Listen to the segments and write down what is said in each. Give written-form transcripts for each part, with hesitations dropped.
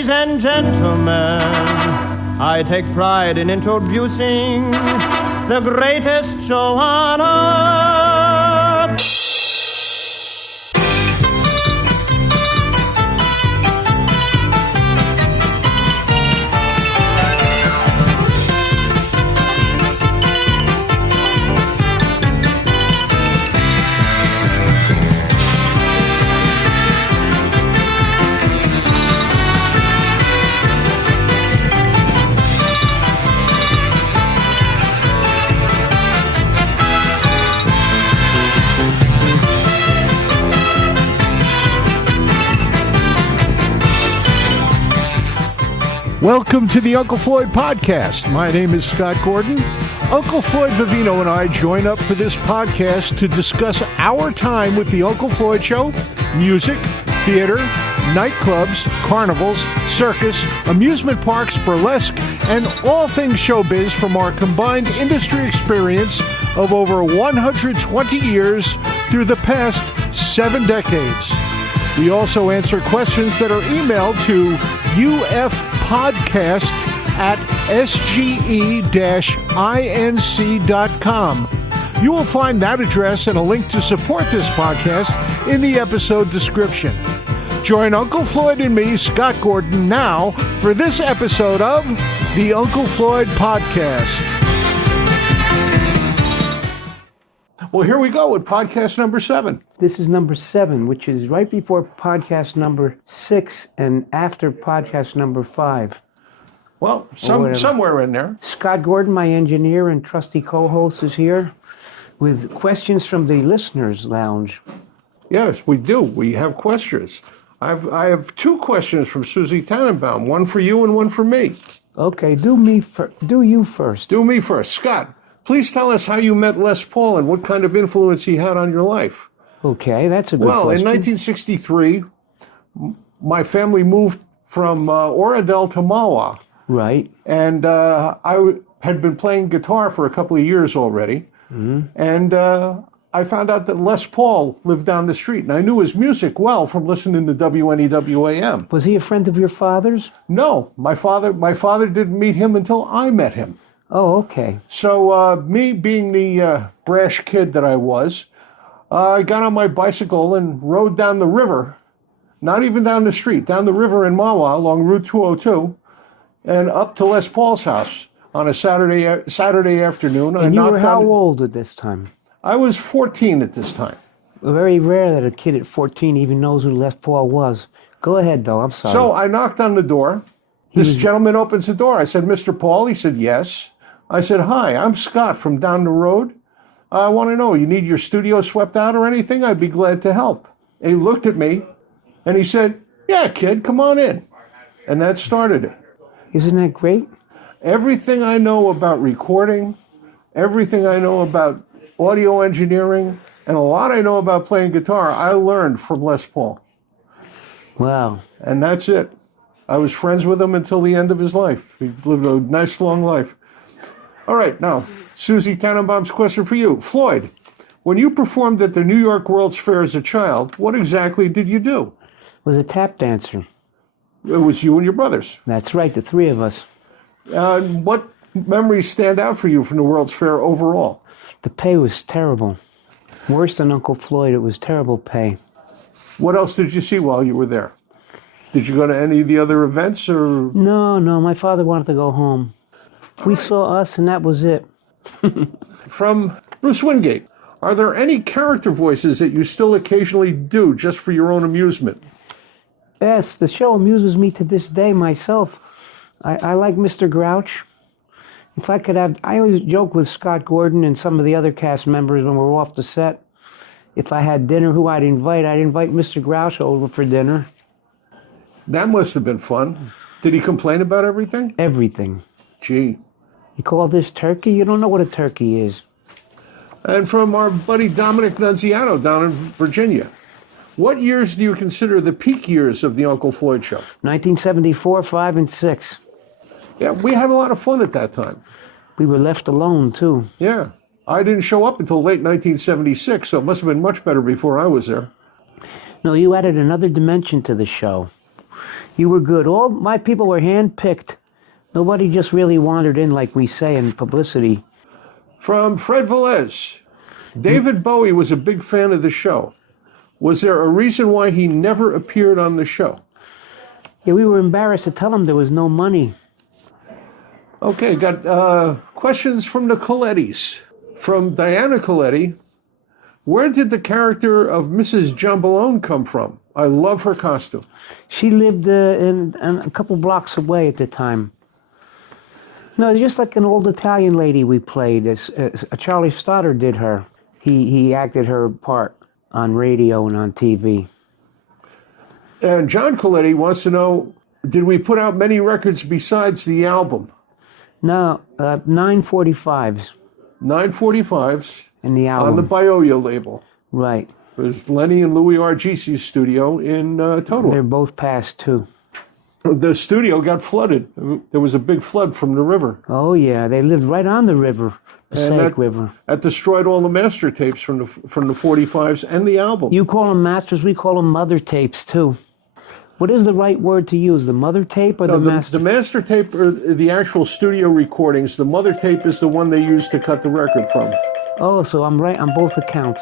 Ladies and gentlemen, I take pride in introducing the greatest show on earth. Welcome to the Uncle Floyd Podcast. My name is Scott Gordon. Uncle Floyd Vivino and I join up for this podcast to discuss our time with the Uncle Floyd Show, music, theater, nightclubs, carnivals, circus, amusement parks, burlesque, and all things showbiz from our combined industry experience of over 120 years through the past 7 decades. We also answer questions that are emailed to ufpodcast@sge-inc.com. You will find that address and a link to support this podcast in the episode description. Join Uncle Floyd and me, Scott Gordon, now for this episode of the Uncle Floyd Podcast. Well, here we go with podcast number 7. This is number 7, which is right before podcast number 6 and after podcast number 5. Well, somewhere in there. Scott Gordon, my engineer and trusty co-host, is here with questions from the listeners' lounge. Yes, we do. We have questions. I have 2 questions from Susie Tannenbaum, one for you and one for me. Okay, do you first. Do me first. Scott, please tell us how you met Les Paul and what kind of influence he had on your life. Okay, that's a good question. Well, in 1963, my family moved from Oradell to Mahwah. Right. And I had been playing guitar for a couple of years already. Mm-hmm. And I found out that Les Paul lived down the street. And I knew his music well from listening to WNEW-AM. Was he a friend of your father's? No, my father didn't meet him until I met him. Oh, okay. So me being the brash kid that I was, I got on my bicycle and rode down the river, not even down the street, down the river in Mahwah along Route 202, and up to Les Paul's house on a Saturday afternoon. And you were how old at this time? I was 14 at this time. Very rare that a kid at 14 even knows who Les Paul was. Go ahead, though. I'm sorry. So I knocked on the door. This gentleman opens the door. I said, "Mr. Paul?" He said, "Yes." I said, "Hi, I'm Scott from down the road. I want to know, you need your studio swept out or anything? I'd be glad to help." And he looked at me and he said, "Yeah, kid, come on in." And that started it. Isn't that great? Everything I know about recording, everything I know about audio engineering, and a lot I know about playing guitar, I learned from Les Paul. Wow. And that's it. I was friends with him until the end of his life. He lived a nice, long life. All right, now, Susie Tannenbaum's question for you. Floyd, when you performed at the New York World's Fair as a child, what exactly did you do? Was a tap dancer. It was you and your brothers. That's right, the 3 of us. What memories stand out for you from the World's Fair overall? The pay was terrible. Worse than Uncle Floyd, it was terrible pay. What else did you see while you were there? Did you go to any of the other events? Or? No, my father wanted to go home. We saw us and that was it. From Bruce Wingate, are there any character voices that you still occasionally do just for your own amusement? Yes, the show amuses me to this day myself. I like Mr. Grouch. If I could have, I always joke with Scott Gordon and some of the other cast members when we're off the set. If I had dinner, who I'd invite Mr. Grouch over for dinner. That must have been fun. Did he complain about everything? Everything. Gee. You call this turkey? You don't know what a turkey is. And from our buddy Dominic Nunziano down in Virginia, what years do you consider the peak years of the Uncle Floyd Show? 1974, 5, and 6. Yeah, we had a lot of fun at that time. We were left alone, too. Yeah. I didn't show up until late 1976, so it must have been much better bfoore I was there. No, you added another dimension to the show. You were good. All my people were hand-picked. Nobody just really wandered in like we say in publicity. From Fred Velez. David Bowie was a big fan of the show. Was there a reason why he never appeared on the show? Yeah, we were embarrassed to tell him there was no money. Okay, got questions from the Colettis. From Diana Coletti. Where did the character of Mrs. Jambalone come from? I love her costume. She lived in a couple blocks away at the time. No, just like an old Italian lady we played. Charlie Stoddard did her. He acted her part on radio and on TV. And John Coletti wants to know, did we put out many records besides the album? No, 945s. 945s. In the album. On the Bioya label. Right. It was Lenny and Louis Argisi's studio in Totowa. They're both passed, too. The studio got flooded. There was a big flood from the river. Oh, yeah. They lived right on the river, Passaic River. That destroyed all the master tapes from the 45s and the album. You call them masters, we call them mother tapes, too. What is the right word to use, the mother tape or the master? The master tape are the actual studio recordings. The mother tape is the one they used to cut the record from. Oh, so I'm right on both accounts.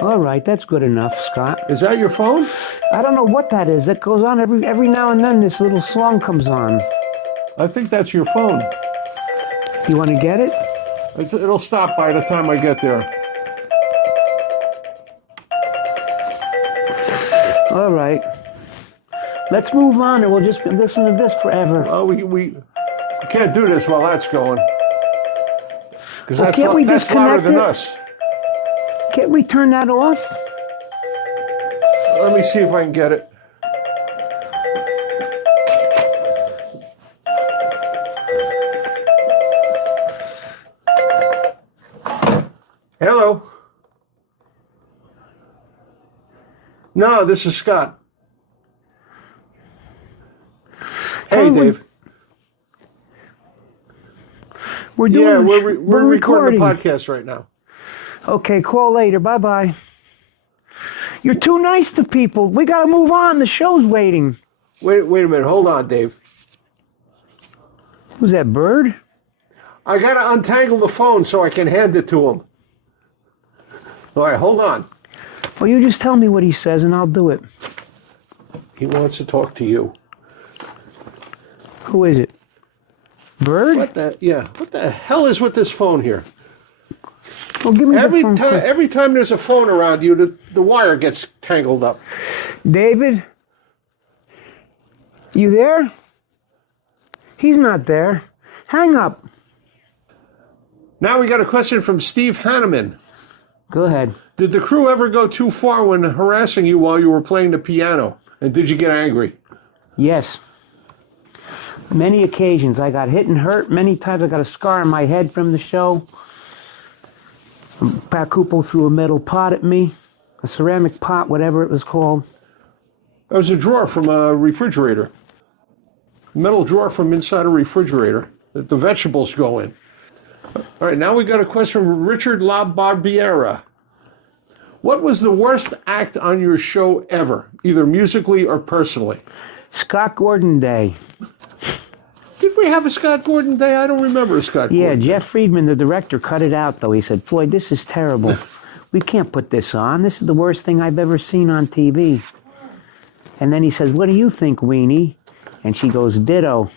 All right, that's good enough, Scott. Is that your phone? I don't know what that is. That goes on every now and then. This little song comes on. I think that's your phone. You want to get it? It'll stop by the time I get there. All right. Let's move on, or we'll just listen to this forever. Oh, we can't do this while that's going. Because Well, can't we that's louder disconnect than it? us. Can't we turn that off? Let me see if I can get it. Hello. No, this is Scott. Hey, Dave. We're doing. Yeah, we're we're recording a podcast right now. Okay, call later. Bye-bye. You're too nice to people. We got to move on. The show's waiting. Wait a minute. Hold on, Dave. Who's that, Bird? I got to untangle the phone so I can hand it to him. All right, hold on. Well, you just tell me what he says and I'll do it. He wants to talk to you. Who is it? Bird? What the hell is with this phone here? Well, give me the phone quick. Every time there's a phone around you, the wire gets tangled up. David? You there? He's not there. Hang up. Now we got a question from Steve Hanneman. Go ahead. Did the crew ever go too far when harassing you while you were playing the piano? And did you get angry? Yes. Many occasions. I got hit and hurt. Many times I got a scar on my head from the show. Pat Cupo threw a metal pot at me. A ceramic pot, whatever it was called. That was a drawer from a refrigerator. Metal drawer from inside a refrigerator that the vegetables go in. All right, now we got a question from Richard La Barbiera. What was the worst act on your show ever, either musically or personally? Scott Gordon Day. Did we have a Scott Gordon Day? I don't remember a Scott Yeah, Gordon Jeff Friedman, the director, cut it out, though. He said, Floyd, this is terrible. We can't put this on. This is the worst thing I've ever seen on TV. And then he says, what do you think, Weenie? And she goes, ditto.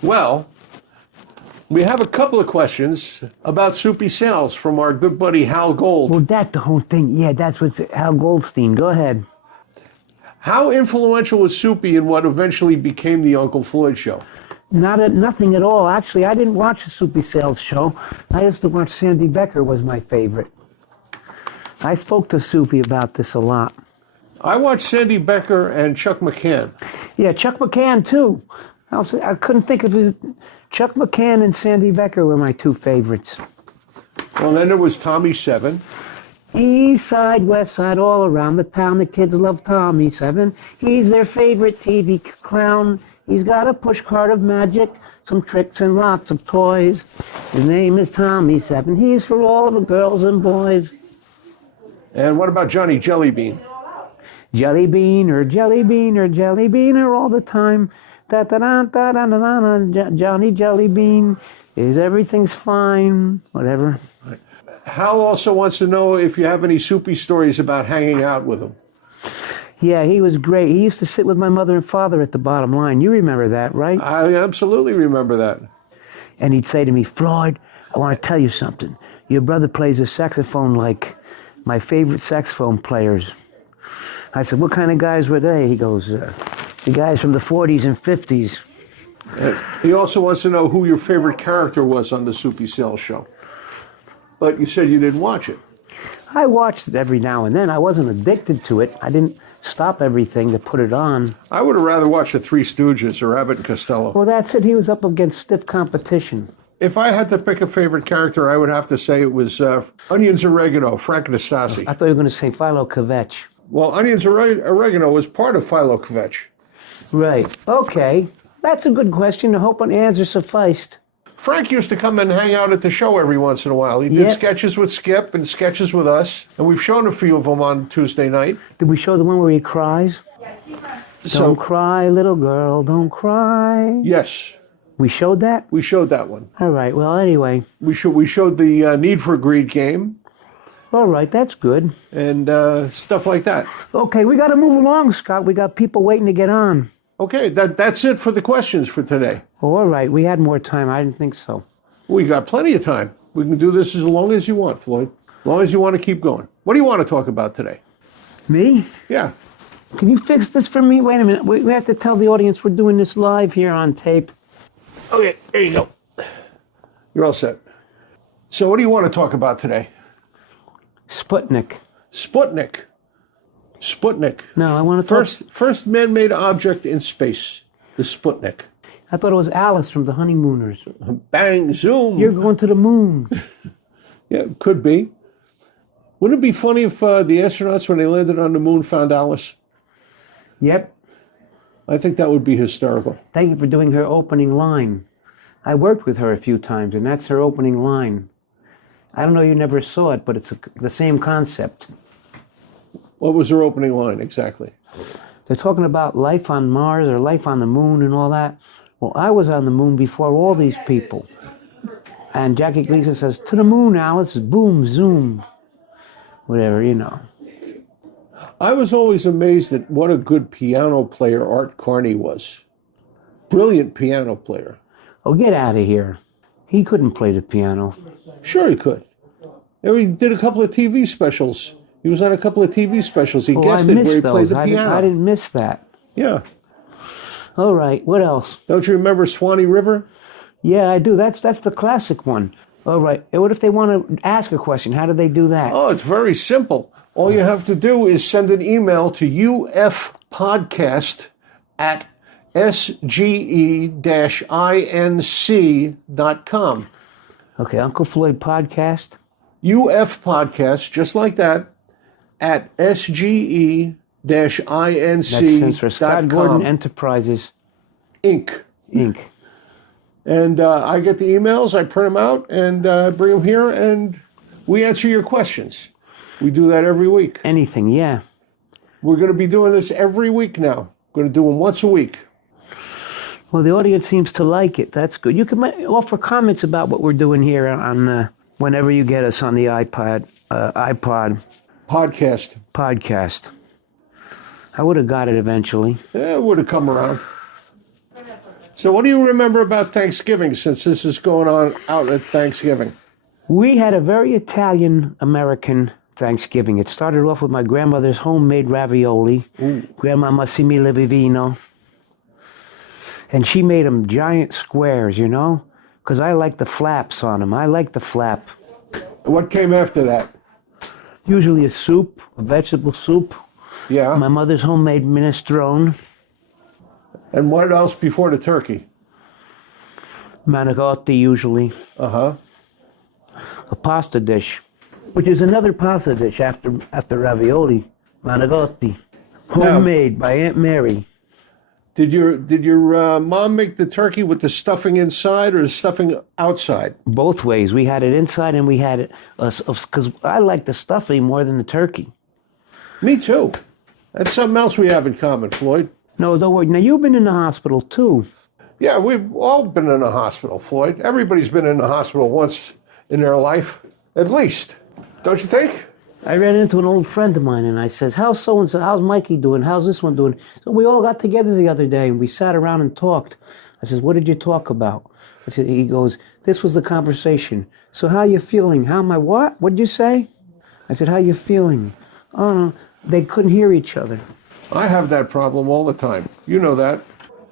Well, we have a couple of questions about Soupy Sales from our good buddy Hal Gold. Well, that's the whole thing. Yeah, that's what Al Goldstein. Go ahead. How influential was Soupy in what eventually became the Uncle Floyd Show? Nothing at all. Actually, I didn't watch the Soupy Sales show. I used to watch Sandy Becker was my favorite. I spoke to Soupy about this a lot. I watched Sandy Becker and Chuck McCann. Yeah, Chuck McCann, too. I couldn't think of his... Chuck McCann and Sandy Becker were my two favorites. Well, then there was Tommy 7. East side, west side, all around the town, the kids love Tommy 7. He's their favorite TV clown. He's got a push cart of magic, some tricks and lots of toys. His name is Tommy 7. He's for all the girls and boys. And what about Johnny Jellybean? Jelly beaner, jelly beaner, jelly beaner all the time. Da da da da da da da. Johnny Jelly Bean, is everything's fine? Whatever. Hal also wants to know if you have any Soupy stories about hanging out with him. Yeah, he was great. He used to sit with my mother and father at the bottom line. You remember that, right? I absolutely remember that. And he'd say to me, Floyd, I want to tell you something. Your brother plays the saxophone like my favorite saxophone players. I said, what kind of guys were they? He goes, the guys from the 40s and 50s. He also wants to know who your favorite character was on the Soupy Sales show. But you said you didn't watch it. I watched it every now and then. I wasn't addicted to it. I didn't stop everything to put it on. I would have rather watched the Three Stooges or Abbott and Costello. Well, that's it. He was up against stiff competition. If I had to pick a favorite character, I would have to say it was Onions Oregano, Frank Nastasi. I thought you were going to say Philo Kvetch. Well, Onions Oregano was part of Philo Kvetch. Right. Okay. That's a good question. I hope an answer sufficed. Frank used to come and hang out at the show every once in a while. He did sketches with Skip and sketches with us, and we've shown a few of them on Tuesday night. Did we show the one where he cries? Don't cry, little girl, don't cry. Yes. We showed that? We showed that one. All right, well, anyway. We showed the Need for Greed game. All right, that's good. And stuff like that. Okay, we got to move along, Scott. We got people waiting to get on. Okay, that's it for the questions for today. Oh, all right, we had more time. I didn't think so. We got plenty of time. We can do this as long as you want, Floyd. As long as you want to keep going. What do you want to talk about today? Me? Yeah. Can you fix this for me? Wait a minute. We have to tell the audience we're doing this live here on tape. Okay, there you go. You're all set. So what do you want to talk about today? Sputnik. Sputnik. No, I want to First man-made object in space, the Sputnik. I thought it was Alice from the Honeymooners. Bang, zoom. You're going to the moon. Yeah, could be. Wouldn't it be funny if the astronauts, when they landed on the moon, found Alice? Yep. I think that would be hysterical. Thank you for doing her opening line. I worked with her a few times, and that's her opening line. I don't know, you never saw it, but it's the same concept. What was her opening line exactly? They're talking about life on Mars or life on the moon and all that. Well, I was on the moon before all these people. And Jackie Gleason says, to the moon, Alice, boom, zoom. Whatever, you know. I was always amazed at what a good piano player Art Carney was. Brilliant piano player. Oh, get out of here. He couldn't play the piano. Sure he could. He did a couple of TV specials. He was on a couple of TV specials. He guested where he played the piano. I didn't miss that. Yeah. All right, what else? Don't you remember Swanee River? Yeah, I do. That's the classic one. All right. And what if they want to ask a question? How do they do that? Oh, it's very simple. All you have to do is send an email to ufpodcast@sge-inc.com. Okay, Uncle Floyd Podcast. UF Podcast, just like that, at sge-inc.com. That stands for Scott Gordon Enterprises. Inc. Inc. And I get the emails, I print them out, and bring them here, and we answer your questions. We do that every week. Anything, yeah. We're going to be doing this every week now. We're going to do them once a week. Well, the audience seems to like it. That's good. You can offer comments about what we're doing here on whenever you get us on the iPod. Podcast. I would have got it eventually. Yeah, it would have come around. So what do you remember about Thanksgiving, since this is going on out at Thanksgiving? We had a very Italian-American Thanksgiving. It started off with my grandmother's homemade ravioli, Grandmama Simile Vivino. And she made them giant squares, you know, because I like the flaps on them. I like the flap. What came after that? Usually a soup, a vegetable soup. Yeah. My mother's homemade minestrone. And what else before the turkey? Manicotti, usually. Uh-huh. A pasta dish, which is another pasta dish after ravioli. Manicotti. Homemade by Aunt Mary. Did your mom make the turkey with the stuffing inside or the stuffing outside? Both ways. We had it inside and we had it, because I like the stuffing more than the turkey. Me too. That's something else we have in common, Floyd. No, don't worry. Now, you've been in the hospital, too. Yeah, we've all been in a hospital, Floyd. Everybody's been in a hospital once in their life, at least. Don't you think? I ran into an old friend of mine, and I says, how's so-and-so? How's Mikey doing? How's this one doing? So we all got together the other day, and we sat around and talked. I says, what did you talk about? I said, he goes, this was the conversation. So how you feeling? How am I what? What'd you say? I said, how you feeling? Oh, no. They couldn't hear each other. I have that problem all the time. You know that.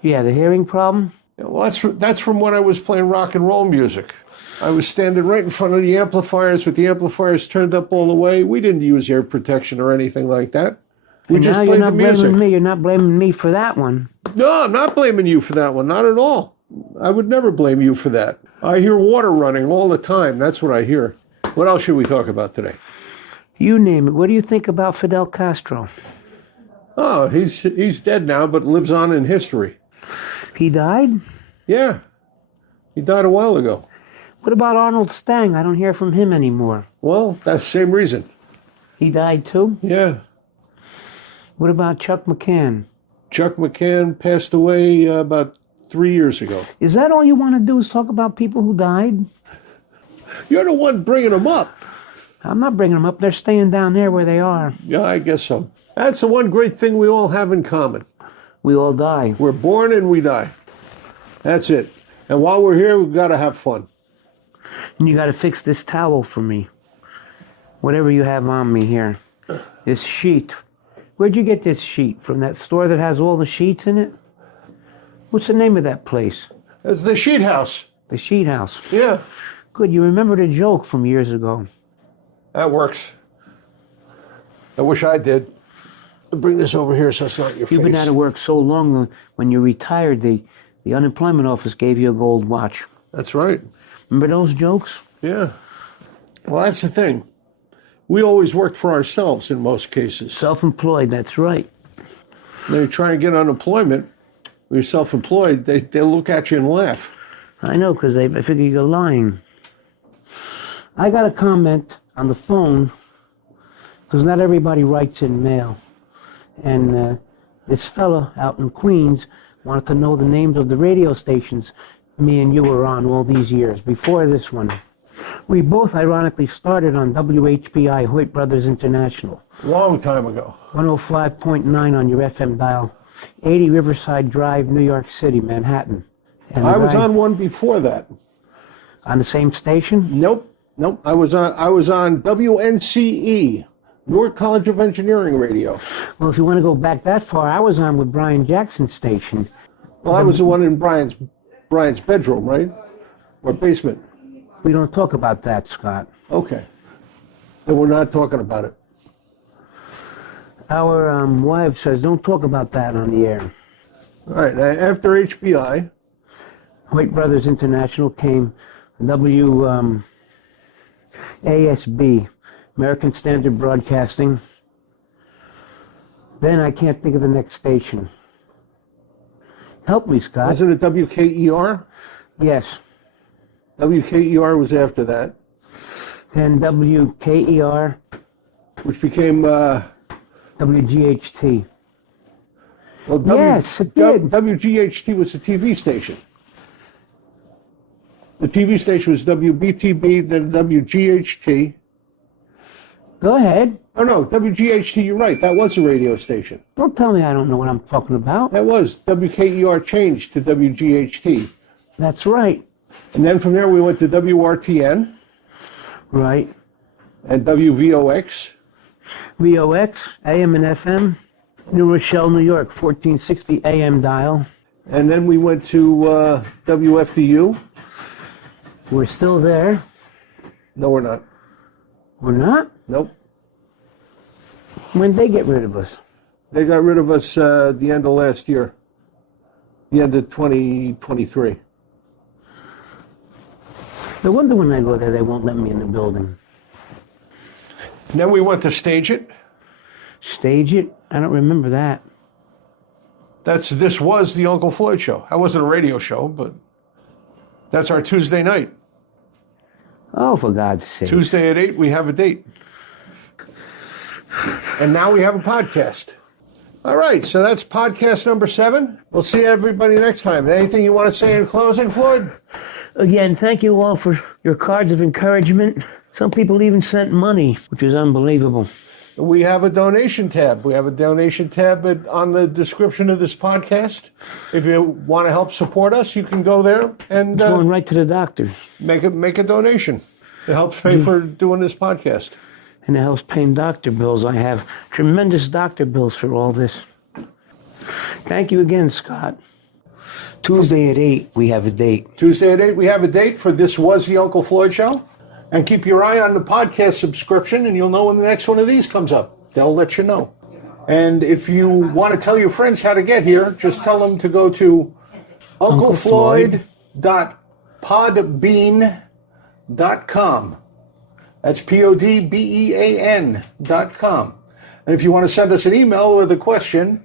Yeah, the hearing problem? Yeah, well, that's from when I was playing rock and roll music. I was standing right in front of the amplifiers with the amplifiers turned up all the way. We didn't use ear protection or anything like that. We just played the music. You're not blaming me for that one. No, I'm not blaming you for that one. Not at all. I would never blame you for that. I hear water running all the time. That's what I hear. What else should we talk about today? You name it. What do you think about Fidel Castro? Oh, he's dead now, but lives on in history. He died? Yeah. He died a while ago. What about Arnold Stang? I don't hear from him anymore. Well, that's the same reason. He died too? Yeah. What about Chuck McCann? Chuck McCann passed away about 3 years ago. Is that all you want to do is talk about people who died? You're the one bringing them up. I'm not bringing them up. They're staying down there where they are. Yeah, I guess so. That's the one great thing we all have in common. We all die. We're born and we die. That's it. And while we're here, we've got to have fun. And you got to fix this towel for me. Whatever you have on me here. This sheet. Where'd you get this sheet? From that store that has all the sheets in it? What's the name of that place? It's the Sheet House. The Sheet House. Yeah. Good. You remembered a joke from years ago. That works. I wish I did. Bring this over here so it's not your face. You've been out of work so long. When you retired, the unemployment office gave you a gold watch. That's right. Remember those jokes? Yeah. Well, that's the thing. We always worked for ourselves in most cases. Self-employed, that's right. They try and get unemployment. When you're self-employed, they look at you and laugh. I know, because I figure you're lying. I got a comment on the phone, because not everybody writes in mail. And this fella out in Queens wanted to know the names of the radio stations me and you were on all these years, before this one. We both ironically started on WHPI, Hoyt Brothers International. Long time ago. 105.9 on your FM dial. 80 Riverside Drive, New York City, Manhattan. And I was on one before that. On the same station? Nope. I was on WNCE, Newark College of Engineering Radio. Well, if you want to go back that far, I was on with Brian Jackson's station. Well, I was the one in Brian's bedroom, right? Or basement. We don't talk about that, Scott. Okay. Then we're not talking about it. Our wife says don't talk about that on the air. All right. After HBI, Hoyt Brothers International came ASB, American Standard Broadcasting. Then I can't think of the next station. Help me, Scott. Wasn't it WKER? Yes. WKER was after that. Then WKER. Which became... WGHT. Well, yes, it did. WGHT was the TV station. The TV station was WBTB, then WGHT. Go ahead. Oh, no, WGHT, you're right. That was a radio station. Don't tell me I don't know what I'm talking about. That was. WKER changed to WGHT. That's right. And then from there we went to WRTN. Right. And WVOX. VOX, AM and FM, New Rochelle, New York, 1460 AM dial. And then we went to WFDU. We're still there. No, we're not. We're not? Nope. When'd they get rid of us? They got rid of us the end of last year. The end of 2023. No wonder when I go there, they won't let me in the building. And then we went to Stage It. Stage It? I don't remember that. This was the Uncle Floyd Show. That wasn't a radio show, but that's our Tuesday night. Oh, for God's sake. Tuesday at 8, we have a date. And now we have a podcast. All right, so that's podcast number 7. We'll see everybody next time. Anything you want to say in closing, Floyd? Again, thank you all for your cards of encouragement. Some people even sent money, which is unbelievable. We have a donation tab. We have a donation tab on the description of this podcast. If you want to help support us, you can go there and going right to the doctor. Make a donation. It helps pay for doing this podcast. And it helps paying doctor bills. I have tremendous doctor bills for all this. Thank you again, Scott. Tuesday at 8, we have a date. Tuesday at 8, we have a date for This Was the Uncle Floyd Show. And keep your eye on the podcast subscription, and you'll know when the next one of these comes up. They'll let you know. And if you want to tell your friends how to get here, just tell them to go to unclefloyd.podbean.com. That's podbean.com. And if you want to send us an email with a question,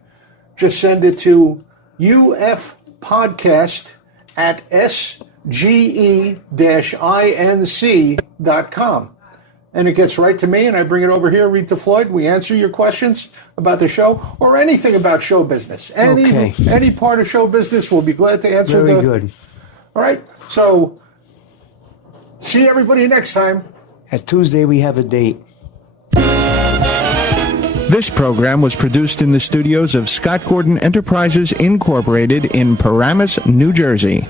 just send it to ufpodcast@sge-inc.com. And it gets right to me, and I bring it over here, read to Floyd. We answer your questions about the show or anything about show business. Any part of show business, we'll be glad to answer. Very good. All right. So, see everybody next time. At Tuesday, we have a date. This program was produced in the studios of Scott Gordon Enterprises, Incorporated in Paramus, New Jersey.